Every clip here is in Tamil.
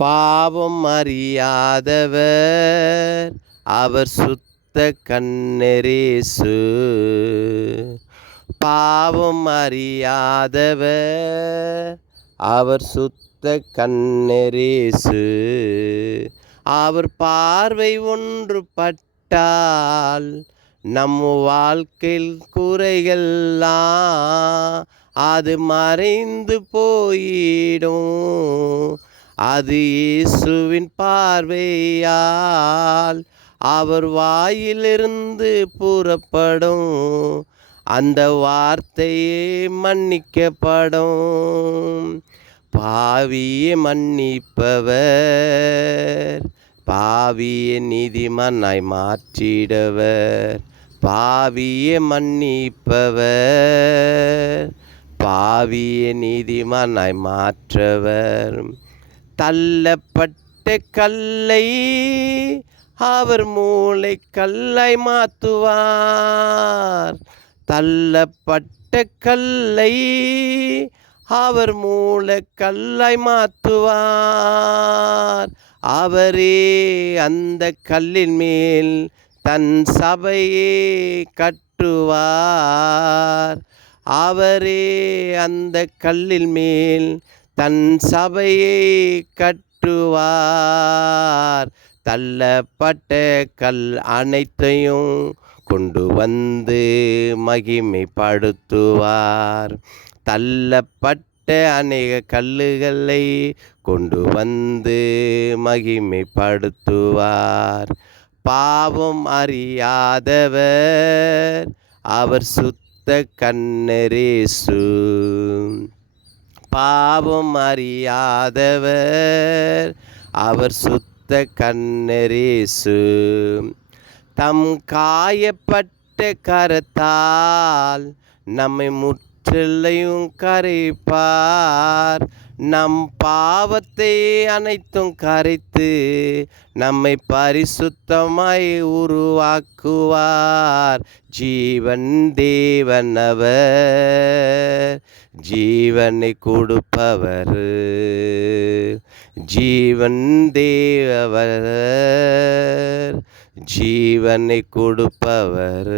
பாவம் அறியாதவர் அவர் சுத்த கண்ணரேசு. பாவம் அறியாதவர் அவர் சுத்த கண்ணரேசு. அவர் பார்வை ஒன்று பட்டால் நம் வாழ்க்கையில் குறைகள்லாம் அது மறைந்து போயிடும். அது இயேசுவின் பார்வையால் அவர் வாயிலிருந்து புறப்படும் அந்த வார்த்தையே மன்னிக்கப்படும். பாவியை மன்னிப்பவர் பாவியை நீதிமானாய் மாற்றிடவர். பாவியை மன்னிப்பவர் பாவியை நீதிமானாய் மாற்றவர். தள்ளப்பட்ட கல்லை அவர் மூளை கல்லாய் மாற்றுவார். தள்ளப்பட்ட கல்லை அவர் மூளை கல்லாய் மாற்றுவார். அவரே அந்த கல்லின் மேல் தன் சபையை கட்டுவார். அவரே அந்த கல்லின் மேல் தன் சபையை கட்டுவார். தள்ளப்பட்ட கல் அனைத்தையும் கொண்டு வந்து மகிமைப்படுத்துவார். தள்ளப்பட்ட அநேக கல்லுகளை கொண்டு வந்து மகிமைப்படுத்துவார். பாவம் அறியாதவர் அவர் சுத்த கண்ணரேசு. பாவம் அறியாதவர் அவர் சுத்த கண்ணரேசு. தம் காயப்பட்ட கரத்தால் நம்மை முற்றிலும் கரைப்பார். நம் பாவத்தை அனைத்தும் கரைத்து நம்மை பரிசுத்தமாய் உருவாக்குவார். ஜீவன் தேவன் அவர், ஜீவனை கொடுப்பவர். ஜீவன் தேவர், ஜீவனை கொடுப்பவர்.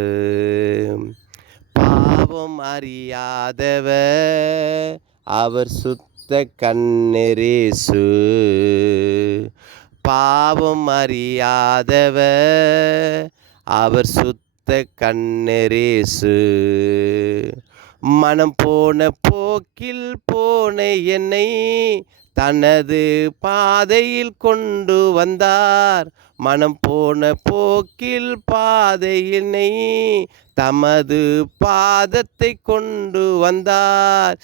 பாவம் அறியாதவர் அவர் சுத்த கண்ணரேசு. பாவம் அறியாதவர் அவர் சுத்த கண்ணரேசு. மனம் போன போக்கில் போன என்னை தனது பாதையில் கொண்டு வந்தார். மனம் போன போக்கில் பாதையினை தமது பாதத்தை கொண்டு வந்தார்.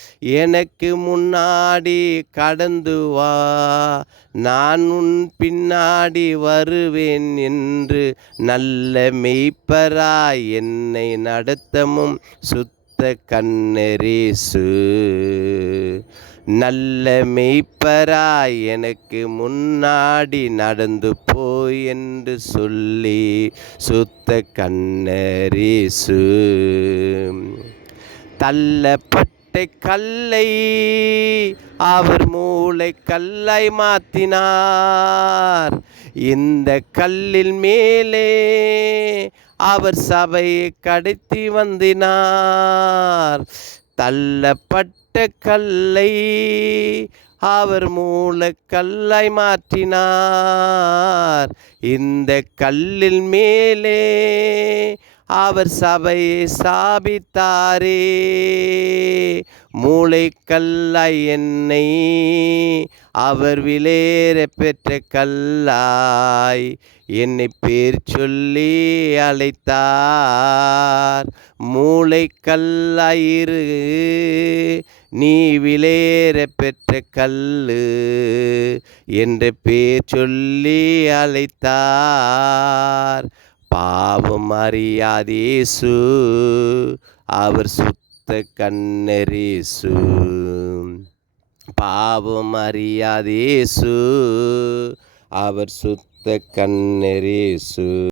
எனக்கு முன்னாடி கடந்து வா, நான் உன் பின்னாடி வருவேன் என்று நல்ல மெய்ப்பராய் என்னை நடத்தவும் சுத்த கண்ணரேசு. நல்ல மெய்ப்பராய் எனக்கு முன்னாடி நடந்து போய் என்று சொல்லி சுத்த கண்ணரேசு. தள்ளப்பட்ட கல்லை அவர் மூளை கல்லாய் மாற்றினார். இந்த கல்லில் மேலே அவர் சபையை கடத்தி வந்தினார். தள்ளப்பட்ட கல்லை அவர் மூல கல்லாய் மாற்றினார். இந்த கல்லில் மேலே அவர் சபையை ஸ்தாபித்தாரே. மூளைக்கல்லாய் என்னை அவர் விலையேற பெற்ற கல்லாய் என்னை பேர் சொல்லி அழைத்தார். மூளைக்கல்லாயிரு நீ விலையேற பெற்ற கல்லு என்று பேர் சொல்லி அழைத்தார். பாவம் அறியாதேசு அவர் சுத்த கண்ணரேசு. பாவம் அறியாதேசு அவர் சுத்த கண்ணரேசு.